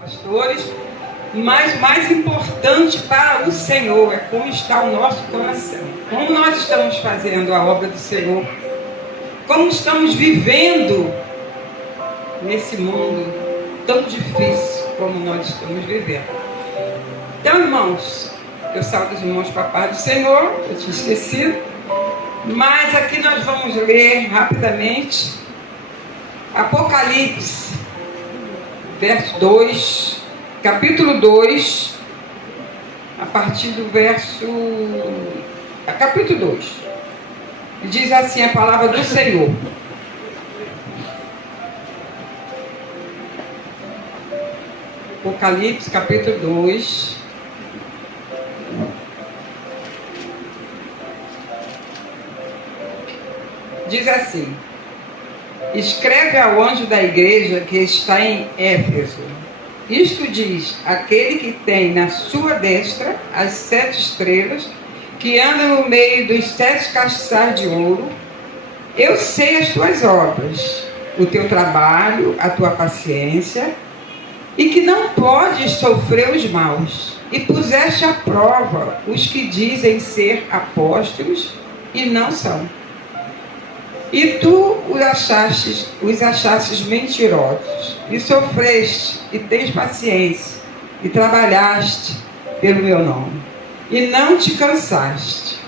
pastores, mas mais importante para o Senhor é como está o nosso coração. Como nós estamos fazendo a obra do Senhor, como estamos vivendo nesse mundo tão difícil como nós estamos vivendo. Então, irmãos, eu saúdo os irmãos com a paz do Senhor, eu tinha esquecido, mas aqui nós vamos ler rapidamente Apocalipse, verso 2, capítulo 2, a partir do verso... capítulo 2. Diz assim a palavra do Senhor. Apocalipse, capítulo 2. Diz assim: escreve ao anjo da igreja que está em Éfeso. Isto diz aquele que tem na sua destra as 7 estrelas, que anda no meio dos 7 castiçais de ouro. Eu sei as tuas obras, o teu trabalho, a tua paciência, e que não podes sofrer os maus, e puseste à prova os que dizem ser apóstolos e não são. E tu os achastes mentirosos, e sofreste, e tens paciência, e trabalhaste pelo meu nome, e não te cansaste.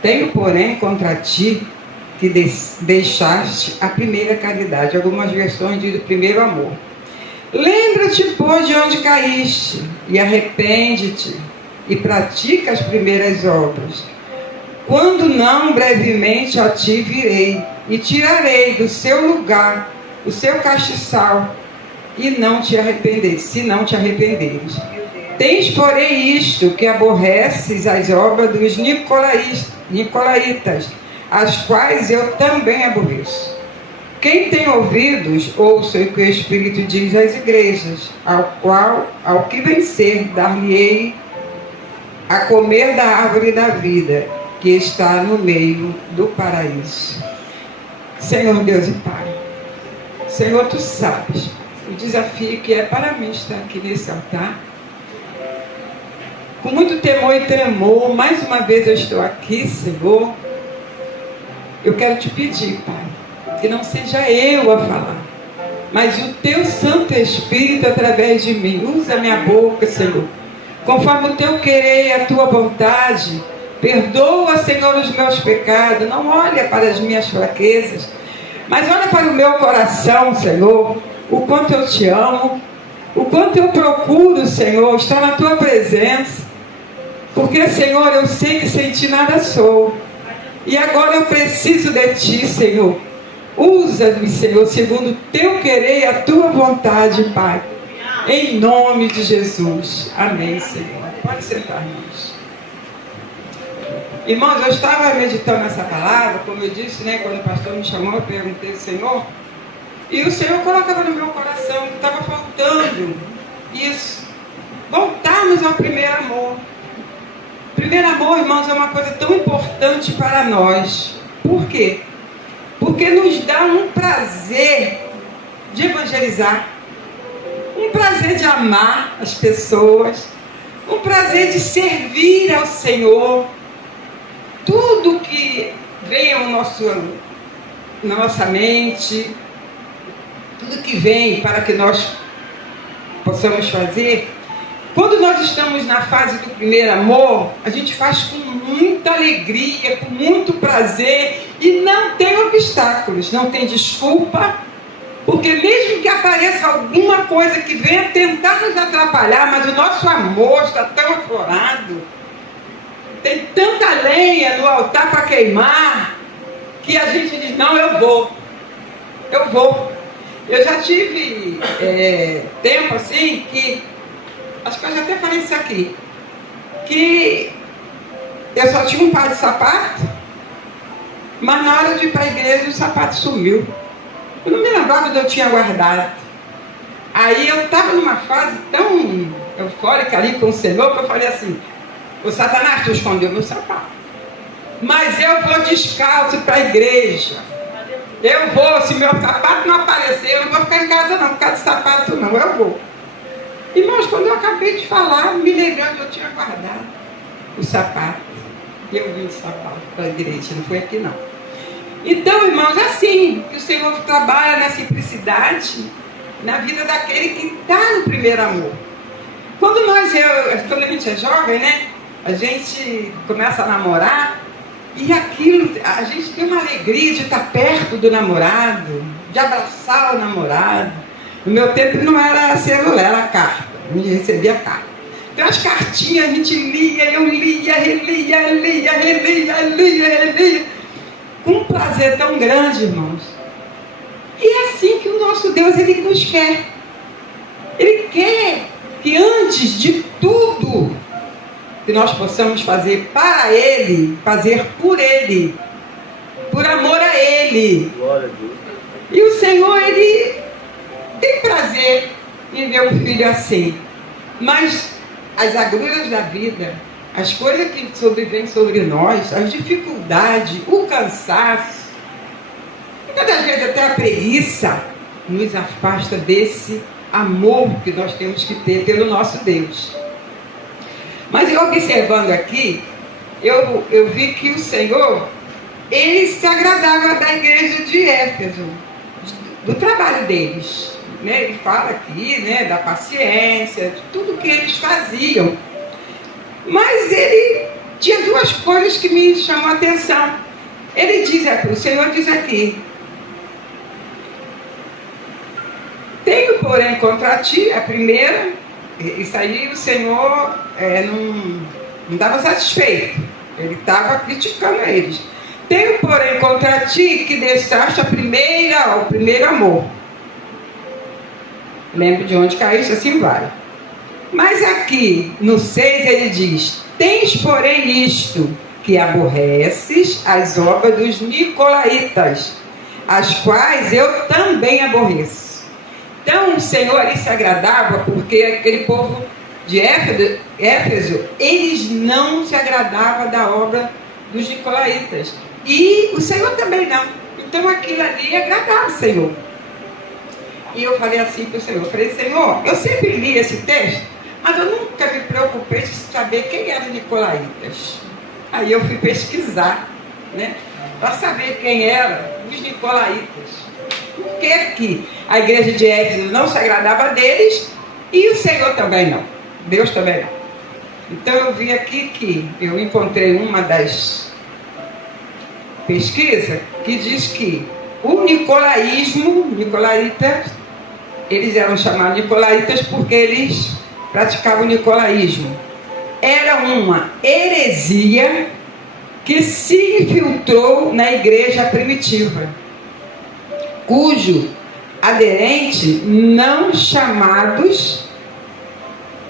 Tenho, porém, contra ti que deixaste a primeira caridade. Algumas versões dizem o primeiro amor. Lembra-te, pois, de onde caíste, e arrepende-te, e pratica as primeiras obras. Quando não, brevemente a ti virei, e tirarei do seu lugar o seu castiçal, e não te arrependeres, se não te arrependeres. Tens, porém, isto, que aborreces as obras dos nicolaítas, as quais eu também aborreço. Quem tem ouvidos, ouça o que o Espírito diz às igrejas. Ao que vencer, dar-lhe-ei a comer da árvore da vida, que está no meio do paraíso. Senhor Deus e Pai, Senhor, Tu sabes o desafio que é para mim estar aqui nesse altar. Com muito temor e tremor, mais uma vez eu estou aqui, Senhor. Eu quero Te pedir, Pai, que não seja eu a falar, mas o Teu Santo Espírito através de mim. Usa minha boca, Senhor, conforme o Teu querer e a Tua vontade. Perdoa, Senhor, os meus pecados. Não olha para as minhas fraquezas, mas olha para o meu coração, Senhor, o quanto eu Te amo, o quanto eu procuro, Senhor, estar na Tua presença, porque, Senhor, eu sei que sem Ti nada sou, e agora eu preciso de Ti, Senhor. Usa-me, Senhor, segundo o Teu querer e a Tua vontade, Pai, em nome de Jesus. Amém, Senhor. Pode sentar, irmãos. Irmãos, eu estava meditando nessa palavra, como eu disse, quando o pastor me chamou, eu perguntei ao Senhor, e o Senhor colocava no meu coração que estava faltando isso, voltarmos ao primeiro amor. Primeiro amor, irmãos, é uma coisa tão importante para nós. Por quê? Porque nos dá um prazer de evangelizar, um prazer de amar as pessoas, um prazer de servir ao Senhor. Tudo que vem na nossa mente, tudo que vem para que nós possamos fazer, quando nós estamos na fase do primeiro amor, a gente faz com muita alegria, com muito prazer, e não tem obstáculos, não tem desculpa, porque mesmo que apareça alguma coisa que venha tentar nos atrapalhar, mas o nosso amor está tão aflorado, tem tanta lenha no altar para queimar, que a gente diz, não, eu vou. Eu já tive tempo assim, que, acho que eu já até falei isso aqui, que eu só tinha um par de sapato, mas na hora de ir para a igreja o sapato sumiu. Eu não me lembrava onde eu tinha guardado. Aí eu estava numa fase tão eufórica ali com o Senhor, que eu falei assim, o Satanás, tu escondeu meu sapato, mas eu vou descalço para a igreja. Eu vou, se meu sapato não aparecer, eu não vou ficar em casa não, por causa de sapato não, eu vou. Irmãos, quando eu acabei de falar, me lembrando, eu tinha guardado o sapato. E eu vim de sapato para a igreja, não foi aqui não. Então, irmãos, assim que o Senhor trabalha na simplicidade, na vida daquele que está no primeiro amor. Quando a gente é jovem, né? A gente começa a namorar e aquilo, a gente tem uma alegria de estar perto do namorado, de abraçar o namorado. No meu tempo não era celular, era carta. A gente recebia carta. Então as cartinhas a gente lia, eu lia, relia, com um prazer tão grande, irmãos. E é assim que o nosso Deus, Ele nos quer. Ele quer que antes de tudo que nós possamos fazer para Ele, fazer por Ele, por amor a Ele. Glória a Deus. E o Senhor, Ele tem prazer em ver um filho assim. Mas as agruras da vida, as coisas que sobrevêm sobre nós, as dificuldades, o cansaço, muitas das vezes até a preguiça, nos afasta desse amor que nós temos que ter pelo nosso Deus. Mas eu observando aqui, eu vi que o Senhor, Ele se agradava da igreja de Éfeso, do trabalho deles. Né? Ele fala aqui, né, da paciência, de tudo que eles faziam. Mas Ele tinha duas coisas que me chamam a atenção. Ele diz aqui, o Senhor diz aqui: tenho, porém, contra ti, a primeira, isso aí o Senhor não estava satisfeito, Ele estava criticando eles. Tenho, porém, contra ti que deixaste o primeiro amor. Lembro de onde caíste, assim vai. Mas aqui, no 6, ele diz: tens, porém, isto, que aborreces as obras dos nicolaítas, as quais eu também aborreço. Então, o Senhor ali se agradava, porque aquele povo de Éfeso, eles não se agradavam da obra dos nicolaítas. E o Senhor também não. Então, aquilo ali agradava o Senhor. E eu falei assim para o Senhor, Senhor, eu sempre li esse texto, mas eu nunca me preocupei de saber quem eram os nicolaítas. Aí eu fui pesquisar, né, para saber quem eram os nicolaítas. Por que a igreja de Éfeso não se agradava deles e o Senhor também não? Deus também não. Então eu vi aqui que eu encontrei uma das pesquisas que diz que o nicolaítas, eles eram chamados nicolaítas porque eles praticavam o nicolaísmo. Era uma heresia que se infiltrou na igreja primitiva, cujo aderentes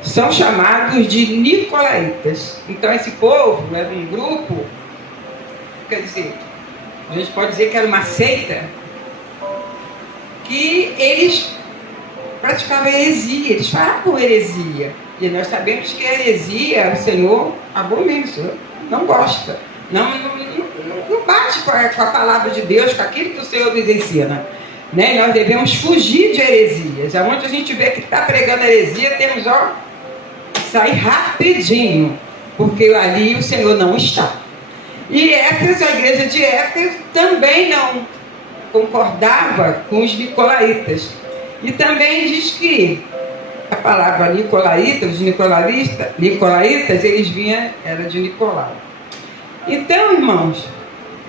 são chamados de nicolaítas. Então esse povo era um grupo, quer dizer, a gente pode dizer que era uma seita, que eles praticavam heresia, eles falavam heresia. E nós sabemos que a heresia, o Senhor abomina, o Senhor não gosta. Não bate com a palavra de Deus, com aquilo que o Senhor nos ensina. Né? Nós devemos fugir de heresias. Aonde a gente vê que está pregando heresia, temos sair rapidinho, porque ali o Senhor não está. E Éfeso, a igreja de Éfeso, também não concordava com os nicolaítas. E também diz que a palavra nicolaíta, os nicolaítas, eles era de Nicolau. Então, irmãos,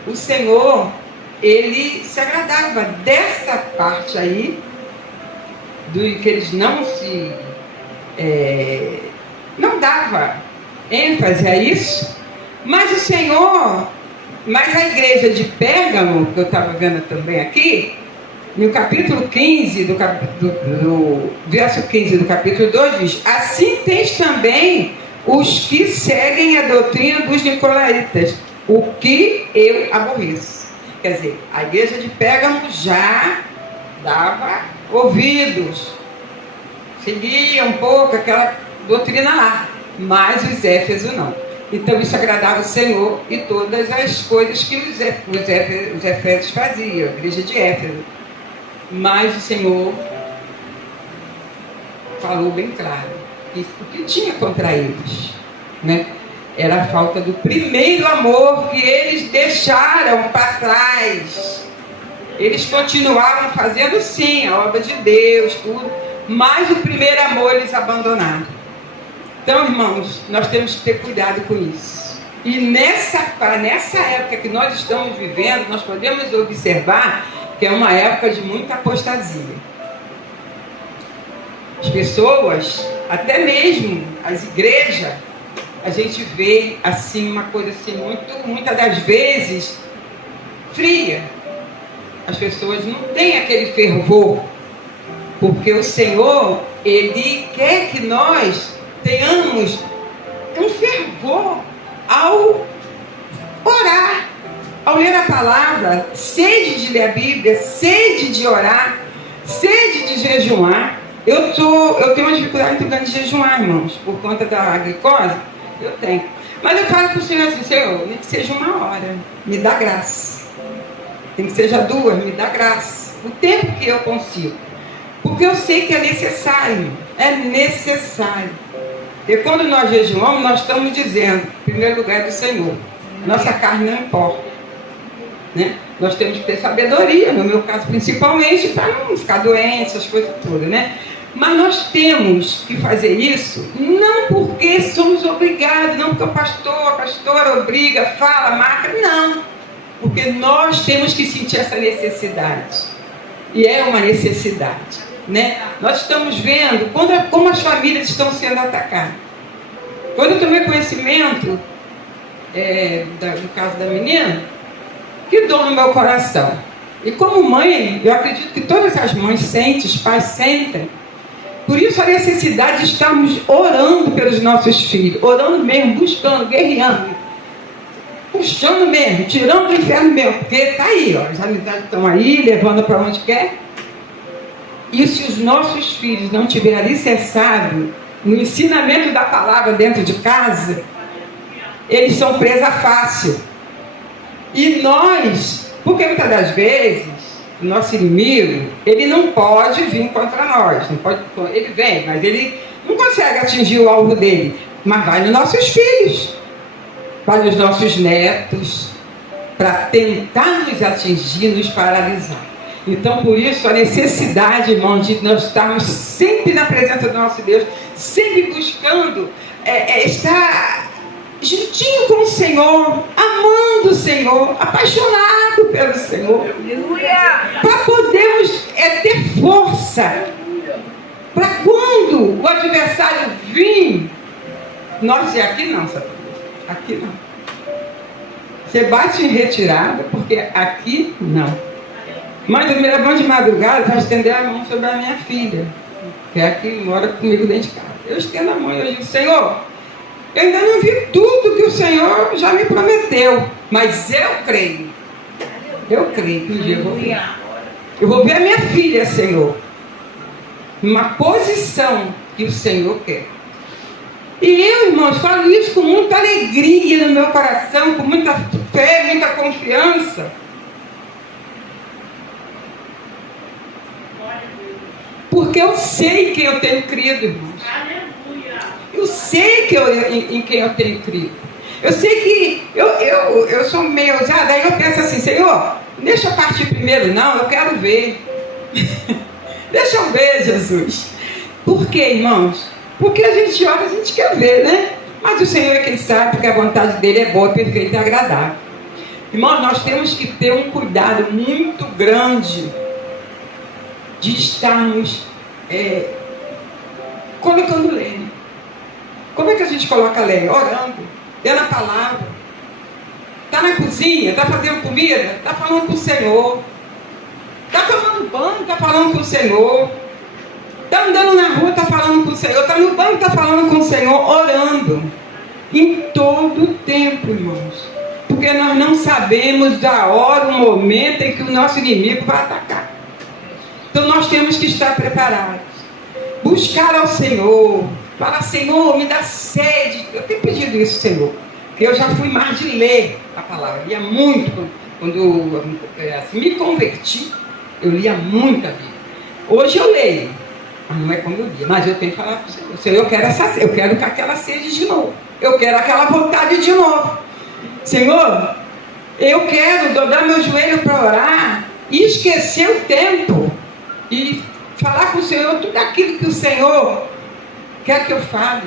o Senhor, Ele se agradava dessa parte aí, do que eles não dava ênfase a isso, mas o Senhor, mas a igreja de Pérgamo, que eu estava vendo também aqui, no capítulo 15, do verso 15 do capítulo 2, diz: assim tens também os que seguem a doutrina dos nicolaítas, o que eu aborreço. Quer dizer, a igreja de Pérgamo já dava ouvidos, seguia um pouco aquela doutrina lá, mas os Éfesos não. Então isso agradava o Senhor e todas as coisas que os Efésios faziam, a igreja de Éfeso. Mas o Senhor falou bem claro. O que tinha contra eles, né? Era a falta do primeiro amor que eles deixaram para trás. Eles continuavam fazendo sim a obra de Deus, tudo, mas o primeiro amor eles abandonaram. Então, irmãos, nós temos que ter cuidado com isso. E nessa época que nós estamos vivendo, nós podemos observar que é uma época de muita apostasia. As pessoas, até mesmo as igrejas, a gente vê assim uma coisa assim muitas das vezes fria. As pessoas não têm aquele fervor, porque o Senhor, Ele quer que nós tenhamos um fervor ao orar, ao ler a palavra, sede de ler a Bíblia, sede de orar, sede de jejuar. Eu tenho uma dificuldade muito grande de jejuar, irmãos, por conta da glicose. Eu tenho. Mas eu falo para o Senhor assim, Senhor, nem que seja 1 hora, me dá graça. Nem que seja 2, me dá graça. O tempo que eu consigo. Porque eu sei que é necessário. É necessário. E quando nós jejuamos, nós estamos dizendo, em primeiro lugar, é do Senhor. Nossa carne não importa. Né? Nós temos que ter sabedoria, no meu caso principalmente, para não ficar doente, essas coisas todas, né? Mas nós temos que fazer isso, não porque somos obrigados, não porque a pastora obriga, fala, marca, não. Porque nós temos que sentir essa necessidade. E é uma necessidade, né? Nós estamos vendo como as famílias estão sendo atacadas. Quando eu tomei conhecimento do caso da menina, que dor no meu coração. E como mãe, eu acredito que todas as mães sentem, os pais sentem. Por isso a necessidade de estarmos orando pelos nossos filhos, orando mesmo, buscando, guerreando, puxando mesmo, tirando do inferno mesmo, porque está aí, ó, as amizades estão aí, levando para onde quer. E se os nossos filhos não tiverem alicerçado no ensinamento da palavra dentro de casa, eles são presa fácil. E nós, porque muitas das vezes, o nosso inimigo, ele não pode vir contra nós. Não pode, ele vem, mas ele não consegue atingir o alvo dele. Mas vai nos nossos filhos, vai nos nossos netos, para tentar nos atingir, nos paralisar. Então, por isso, a necessidade, irmão, de nós estarmos sempre na presença do nosso Deus, sempre buscando estar juntinho com o Senhor, amando o Senhor, apaixonado pelo Senhor, para podermos ter força, para quando o adversário vir, nós dizer, aqui não, Satanás, aqui não. Você bate em retirada, porque aqui não. Mas eu me levanto de madrugada para estender a mão sobre a minha filha, que é a que mora comigo dentro de casa. Eu estendo a mão e eu digo, Senhor, eu ainda não vi tudo que o Senhor já me prometeu, mas eu creio que um dia eu vou ver. Eu vou ver a minha filha, Senhor, numa posição que o Senhor quer. E eu, irmãos, falo isso com muita alegria no meu coração, com muita fé, muita confiança. Porque eu sei que eu tenho crido, irmãos. Eu sei em quem eu tenho crido. Eu sei que eu sou meio ousada, aí eu penso assim, Senhor, deixa eu partir primeiro, não, eu quero ver. Deixa eu ver, Jesus. Por quê, irmãos? Porque a gente ora, a gente quer ver, né? Mas o Senhor é quem sabe, porque a vontade dele é boa, perfeita e agradável. Irmãos, nós temos que ter um cuidado muito grande de estarmos colocando lenha. Como é que a gente coloca lenha? Orando, lendo a palavra. Está na cozinha, está fazendo comida, está falando com o Senhor. Está tomando banho, está falando com o Senhor. Está andando na rua, está falando com o Senhor. Está no banco, está falando com o Senhor, orando. Em todo o tempo, irmãos. Porque nós não sabemos da hora, o momento em que o nosso inimigo vai atacar. Então nós temos que estar preparados. Buscar ao Senhor. Falar, Senhor, me dá sede. Eu tenho pedido isso, Senhor. Eu já fui mais de ler a palavra. Eu lia muito. Quando assim, me converti, eu lia muito a Bíblia. Hoje eu leio. Mas não é como eu dia. Mas eu tenho que falar para o Senhor: Senhor, eu quero que aquela sede de novo. Eu quero aquela vontade de novo. Senhor, eu quero dobrar meu joelho para orar e esquecer o tempo e falar com o Senhor tudo aquilo que o Senhor quer que eu fale.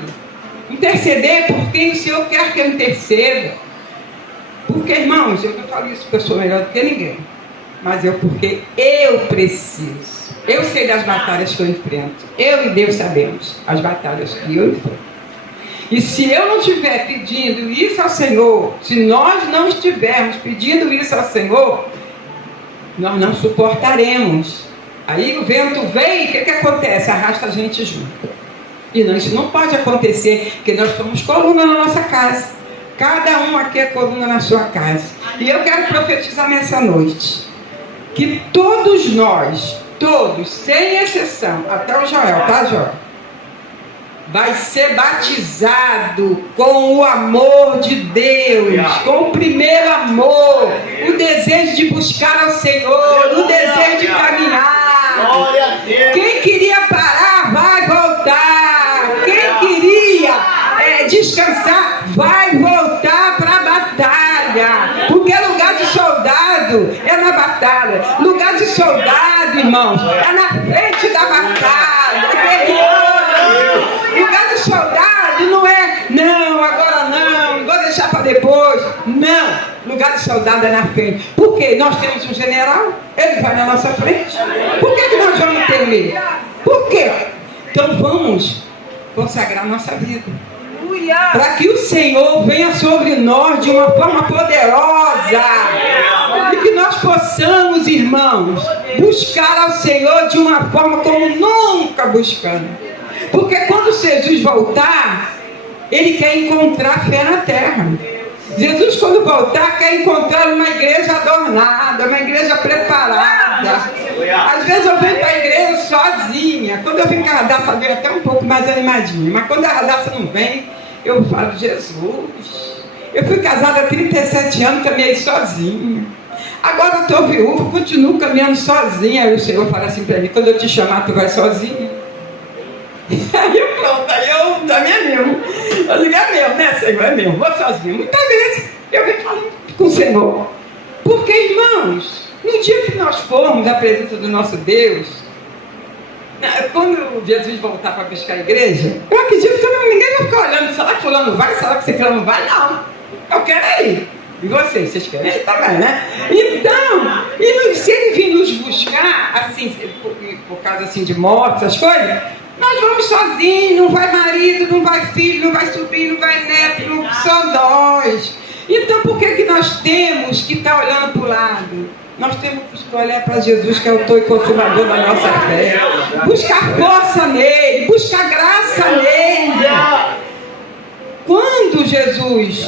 Interceder por quem o Senhor quer que eu interceda. Porque, irmãos, eu não falo isso porque eu sou melhor do que ninguém, mas porque eu preciso. Eu sei das batalhas que eu enfrento. Eu e Deus sabemos as batalhas que eu enfrento. E se eu não estiver pedindo isso ao Senhor, se nós não estivermos pedindo isso ao Senhor, nós não suportaremos. Aí o vento vem, o que acontece? Arrasta a gente junto. E não, isso não pode acontecer, porque nós somos coluna na nossa casa. Cada um aqui é coluna na sua casa. E eu quero profetizar nessa noite que todos nós, todos, sem exceção, até o Joel, tá, Joel? Vai ser batizado com o amor de Deus, com o primeiro amor, o desejo de buscar ao Senhor, o desejo de caminhar. Quem queria parar, vai voltar. Quem queria descansar, vai voltar para a batalha. Porque lugar de soldado é na batalha. Lugar de soldado, irmãos, é na frente da batalha, guerreando. Lugar de soldado não é, não, agora não, vou deixar para depois. Não, lugar de soldado é na frente. Por quê? Nós temos um general, ele vai na nossa frente. Por que nós vamos temer? Por quê? Então vamos consagrar nossa vida, para que o Senhor venha sobre nós de uma forma poderosa. E que nós possamos, irmãos, buscar ao Senhor de uma forma como nunca buscamos. Porque quando Jesus voltar, Ele quer encontrar fé na terra. Jesus, quando voltar, quer encontrar uma igreja adornada, uma igreja preparada. Às vezes eu venho para a igreja sozinha. Quando eu venho com a Radassa, eu venho até um pouco mais animadinha. Mas quando a Radassa não vem, eu falo: Jesus, eu fui casada há 37 anos, caminhei sozinha. Agora eu estou viúva, continuo caminhando sozinha. Aí o Senhor fala assim para mim: quando eu te chamar, tu vai sozinha? Aí eu pronto, aí eu também é mesmo. Eu digo: é mesmo, né, Senhor? É mesmo, vou sozinho. Muitas vezes eu venho falando com o Senhor. Porque, irmãos, no dia que nós formos à presença do nosso Deus, quando Jesus voltar para buscar a igreja, eu acredito que ninguém vai ficar olhando: será que fulano vai? Será que ciclano vai? Não. Eu quero ir. E vocês querem ir também, né? Então, se ele vir nos buscar, assim, por causa assim, de morte, essas coisas, nós vamos sozinhos, não vai marido, não vai filho, não vai sobrinho, não vai neto, não, só nós. Então por que nós temos que estar olhando para o lado? Nós temos que olhar para Jesus, que é o autor e consumador da nossa fé. Buscar força nele, buscar graça nele. Quando Jesus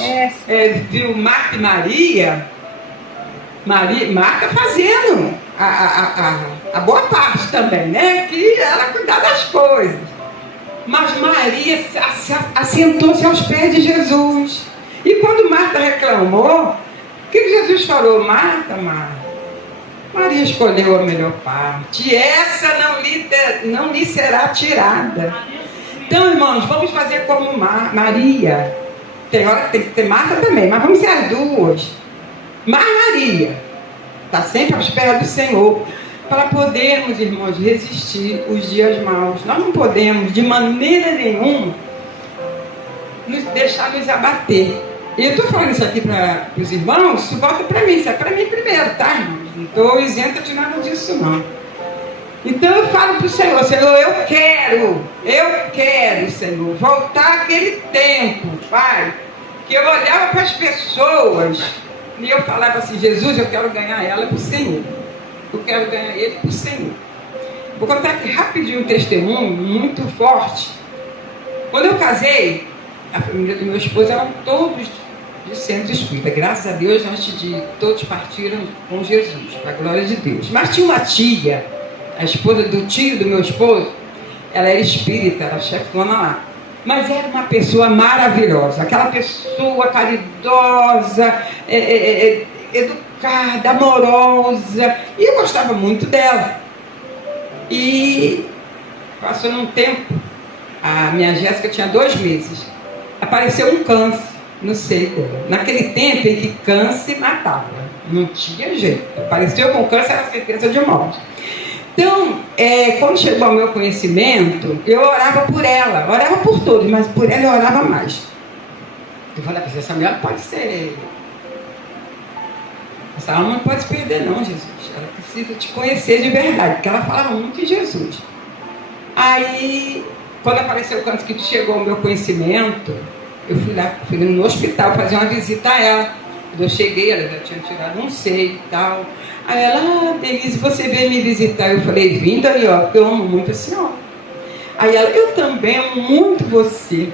viu Marta e Maria, Marta fazendo a boa parte também, né? Que era cuidar das coisas. Mas Maria assentou-se aos pés de Jesus. E quando Marta reclamou, o que Jesus falou? Marta, Maria escolheu a melhor parte, e essa não lhe será tirada. Então, irmãos, vamos fazer como Maria. Tem hora que tem que ter Marta também, mas vamos ser as duas. Mas Maria está sempre aos pés do Senhor, para podermos, irmãos, resistir os dias maus. Nós não podemos, de maneira nenhuma, deixar nos abater. E eu estou falando isso aqui para os irmãos, isso volta para mim, isso é para mim primeiro, tá, irmãos? Não estou isenta de nada disso, não. Então eu falo para o Senhor: Senhor, eu quero, Senhor, voltar àquele tempo, Pai, que eu olhava para as pessoas e eu falava assim: Jesus, eu quero ganhar ela para o Senhor. Eu quero ganhar ele para o Senhor. Vou contar aqui rapidinho um testemunho muito forte. Quando eu casei, a família do meu esposo eram todos de centro espírita. Graças a Deus, antes de todos partiram com Jesus, para a glória de Deus. Mas tinha uma tia, a esposa do tio do meu esposo, ela era espírita, era chefona lá. Mas era uma pessoa maravilhosa, aquela pessoa caridosa, educada, amorosa, e eu gostava muito dela. E Passou num tempo, a minha Jéssica tinha 2 meses. Apareceu um câncer no seio dela. Naquele tempo em que câncer matava. Não tinha jeito. Apareceu com câncer, era certeza de morte. Então, quando chegou ao meu conhecimento, eu orava por ela. Orava por todos, mas por ela eu orava mais. Eu falei, essa mulher não pode ser... Essa alma não pode se perder não, Jesus. Ela precisa te conhecer de verdade, porque ela falava muito em Jesus. Aí, quando apareceu o canto que chegou ao meu conhecimento, eu fui no hospital fazer uma visita a ela. Quando eu cheguei, ela já tinha tirado um seio e tal. Aí ela, Denise, você veio me visitar? Eu falei, vim, Daniel, porque eu amo muito a senhora. Aí ela, eu também amo muito você.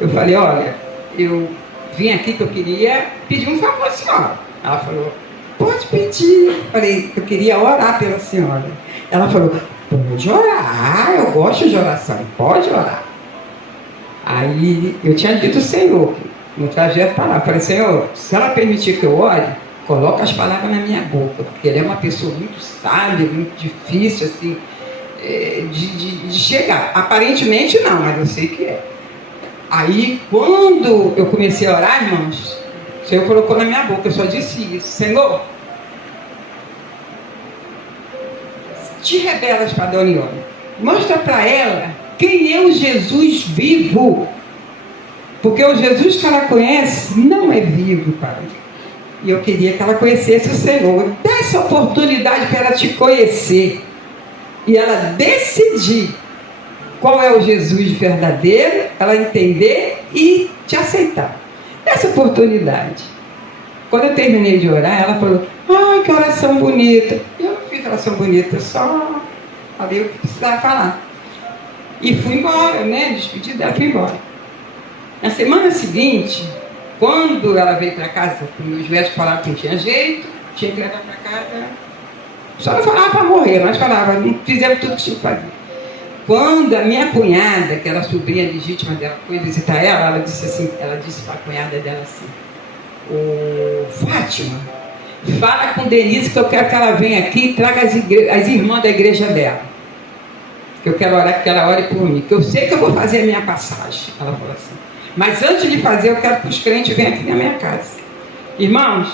Eu falei, olha, eu vim aqui que eu queria pedir um favor à senhora. Ela falou, pode pedir. Eu falei, eu queria orar pela senhora. Ela falou, pode orar, eu gosto de oração, pode orar. Aí eu tinha dito ao Senhor, no trajeto para lá, eu falei, Senhor, se ela permitir que eu ore, coloca as palavras na minha boca, porque ele é uma pessoa muito sábia, muito difícil assim, de chegar. Aparentemente não, mas eu sei que é. Aí, quando eu comecei a orar, irmãos, o Senhor colocou na minha boca, eu só disse isso, Senhor, te revelas para a Dona Ione, mostra para ela quem é o Jesus vivo, porque o Jesus que ela conhece não é vivo, Pai. E eu queria que ela conhecesse o Senhor. Dá essa oportunidade para ela te conhecer e ela decidir qual é o Jesus verdadeiro, ela entender e te aceitar. Essa oportunidade. Quando eu terminei de orar, ela falou, ai, que oração bonita. Eu não fiz oração bonita, só falei o que precisava falar. E fui embora, né? Despedi dela, fui embora. Na semana seguinte, quando ela veio para casa, os médicos falaram que não tinha jeito, tinha que levar para casa. Só não falava para morrer, mas falava, fizemos tudo que tinha que fazer. Quando a minha cunhada, que era a sobrinha legítima dela, foi visitar ela, ela disse para a cunhada dela assim, ô Fátima, fala com Denise que eu quero que ela venha aqui e traga as irmãs da igreja dela. Que eu quero orar, que ela ore por mim. Que eu sei que eu vou fazer a minha passagem. Ela falou assim. Mas antes de fazer, eu quero que os crentes venham aqui na minha casa. Irmãos,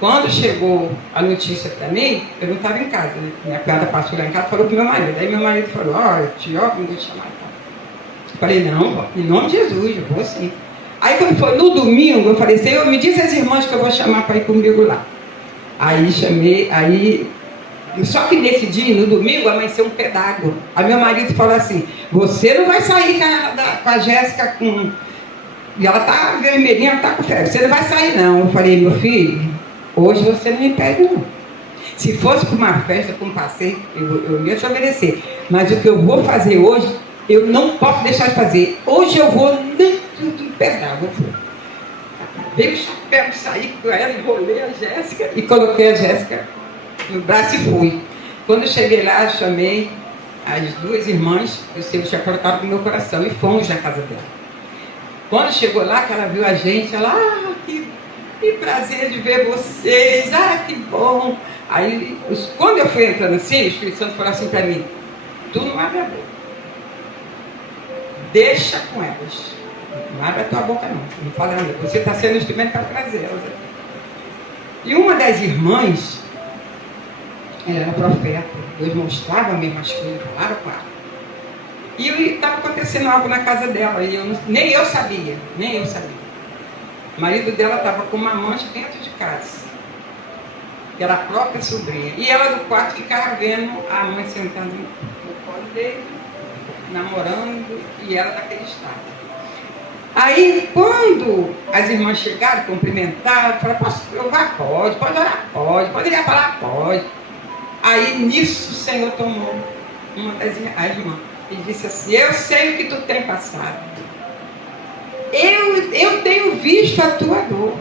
quando chegou a notícia para mim, eu não estava em casa, né? Minha cunhada passou lá em casa e falou para o meu marido. Aí meu marido falou, olha, tio, não vou te chamar. Eu falei, não, em nome de Jesus, eu vou sim. Aí quando foi no domingo, eu falei, Senhor, me diz as irmãs que eu vou chamar para ir comigo lá. Aí chamei, só que nesse dia, no domingo, amanheceu um pé d'água. Aí meu marido falou assim, você não vai sair com a Jéssica com... E ela tá vermelhinha, ela tá com febre. Você não vai sair não. Eu falei, meu filho, hoje você não me pede não. Se fosse para uma festa, para um passeio, eu ia te obedecer. Mas o que eu vou fazer hoje, eu não posso deixar de fazer. Hoje eu vou dentro do pé d'água. Veio o chapéu, saí com ela, enrolei a Jéssica e coloquei a Jéssica no braço e fui. Quando eu cheguei lá, eu chamei as 2 irmãs, eu sei, eu tinha colocado no meu coração, e fomos na casa dela. Quando chegou lá, que ela viu a gente, ela, que prazer de ver vocês, que bom. Aí, quando eu fui entrando assim, o Espírito Santo falou assim para mim, tu não abre a boca. Deixa com elas. Não abre a tua boca não. Não fala nada. Você está sendo instrumento para trazer elas aqui. E uma das irmãs, ela era profeta, Deus mostrava mesmo as coisas, falava com ela. E estava acontecendo algo na casa dela, e nem eu sabia. O marido dela estava com uma amante dentro de casa. Era a própria sobrinha. E ela do quarto ficava vendo a mãe sentada no colo dele, namorando, e ela naquele estado. Aí, quando as irmãs chegaram, cumprimentaram, falaram, posso provar? Pode orar? Pode ir falar? Pode. Aí, nisso, o Senhor tomou uma das irmãs e disse assim, eu sei o que tu tem passado. Eu tenho visto a tua dor,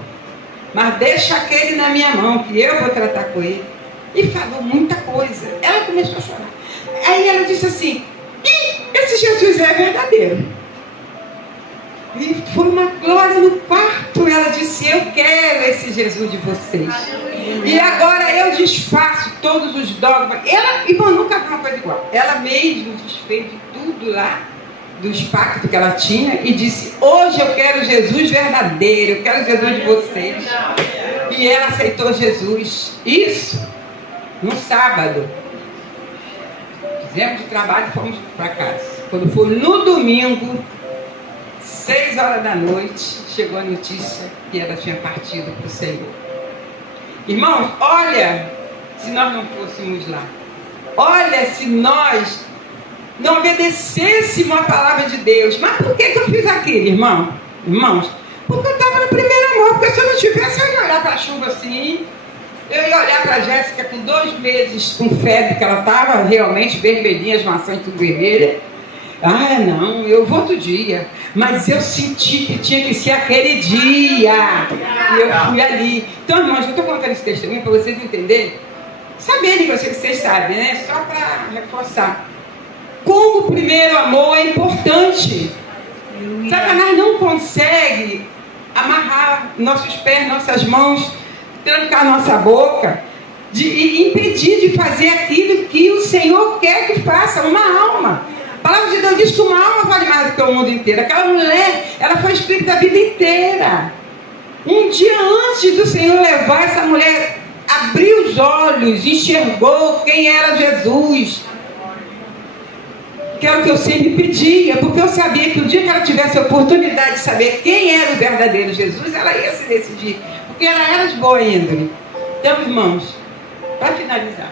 mas deixa aquele na minha mão, que eu vou tratar com ele. E falou muita coisa. Ela começou a chorar. Aí ela disse assim, esse Jesus é verdadeiro. E foi uma glória no quarto. Ela disse: eu quero esse Jesus de vocês. E agora eu desfaço todos os dogmas. Ela, irmão, nunca viu uma coisa igual. Ela mesma desfez de tudo lá, dos pactos que ela tinha, e disse: hoje eu quero Jesus verdadeiro, eu quero Jesus de vocês. E ela aceitou Jesus. Isso, no sábado. Fizemos o trabalho e fomos para casa. Quando foi no domingo, 6 horas da noite, chegou a notícia que ela tinha partido para o Senhor. Irmãos, olha, se nós não fôssemos lá, olha se nós não obedecêssemos a palavra de Deus. Mas por que eu fiz aquilo, irmãos? Porque eu estava no primeiro amor. Porque se eu não tivesse, eu ia olhar para a chuva assim, eu ia olhar para a Jéssica com 2 meses com febre, que ela estava realmente vermelhinha, as maçãs tudo vermelhas. Ah, não, eu vou outro dia. Mas eu senti que tinha que ser aquele dia. E eu fui ali. Então, irmãos, eu estou contando esse testemunho para vocês entenderem. Saberem que vocês sabem, né? Só para reforçar. Como o primeiro amor é importante. Satanás não consegue amarrar nossos pés, nossas mãos, trancar nossa boca, e impedir de fazer aquilo que o Senhor quer que faça, uma alma. A palavra de Deus diz que uma alma vale mais do que o mundo inteiro. Aquela mulher, ela foi espírita a vida inteira. Um dia antes do Senhor levar, essa mulher abriu os olhos, enxergou quem era Jesus. Que era o que eu sempre pedia, porque eu sabia que o dia que ela tivesse a oportunidade de saber quem era o verdadeiro Jesus, ela ia se decidir, porque ela era de boa índole. Então, irmãos, para finalizar,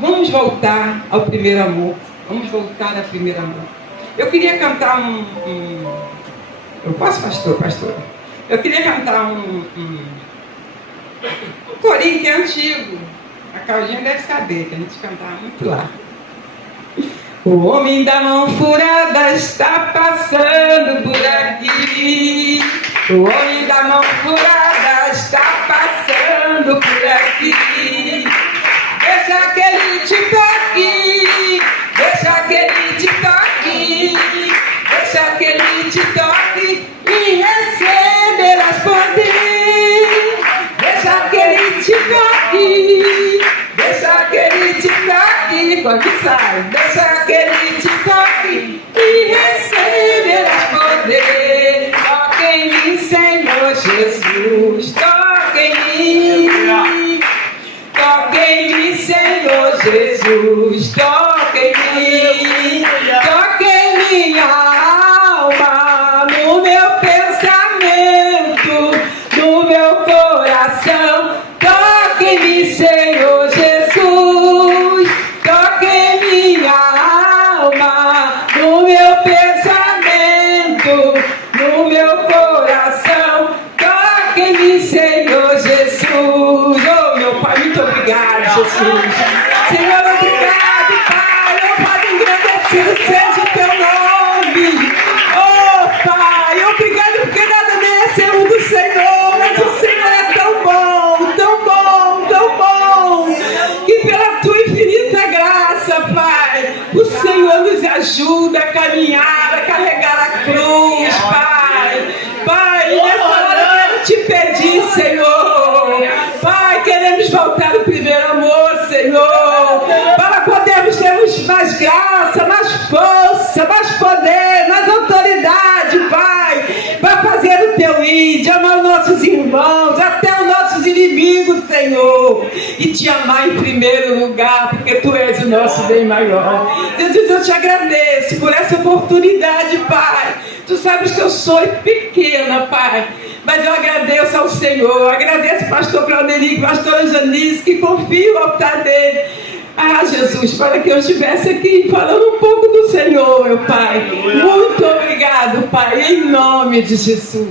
vamos voltar ao primeiro amor. Vamos voltar ao primeiro amor. Eu queria cantar Eu posso, pastor? Eu queria cantar um corinho que é antigo. A Claudinha deve saber, que a gente cantava muito lá. O homem da mão furada está passando por aqui. O homem da mão furada está passando por aqui. Deixa que ele te toque. Deixa que ele te toque. Deixa que ele te toque e receberás poder. Deixa que ele te toque. Deixa que ele te toque. Quando sai, deixa que ele te toque e receberás poder. Toque em mim, Senhor Jesus. Toque em mim. Toque em mim, Senhor Jesus. Toque em mim. Toque em minha alma, no meu pensamento, no meu coração. Toque em mim, Senhor Jesus. Toque em minha alma, no meu pensamento, no meu coração. Toque em mim, Senhor Jesus. Oh, meu Pai, muito obrigado, Jesus. Senhor, obrigado, Pai. Oh, Pai, engrandecido seja o teu nome. Oh, Pai, obrigado porque nada merecemos do Senhor. Mas o Senhor é tão bom, tão bom, tão bom. Que pela tua infinita graça, Pai, o Senhor nos ajuda a caminhar, a carregar a cruz, Pai. Pai, nessa hora eu quero te pedir, Senhor. Pai, queremos voltar ao primeiro amor, Senhor, para podermos termos mais graça, mais força, mais poder, mais autoridade, Pai, para fazer o teu ir, amar os nossos irmãos, até os nossos inimigos, Senhor, e te amar em primeiro lugar, porque tu és o nosso bem maior. Jesus, eu te agradeço por essa oportunidade, Pai. Tu sabes que eu sou pequena, Pai, mas eu agradeço ao Senhor, agradeço ao pastor Claudemir, pastor Janice, que confio no altar dele. Ah, Jesus, para que eu estivesse aqui falando um pouco do Senhor, meu Pai. Muito obrigado, Pai, em nome de Jesus.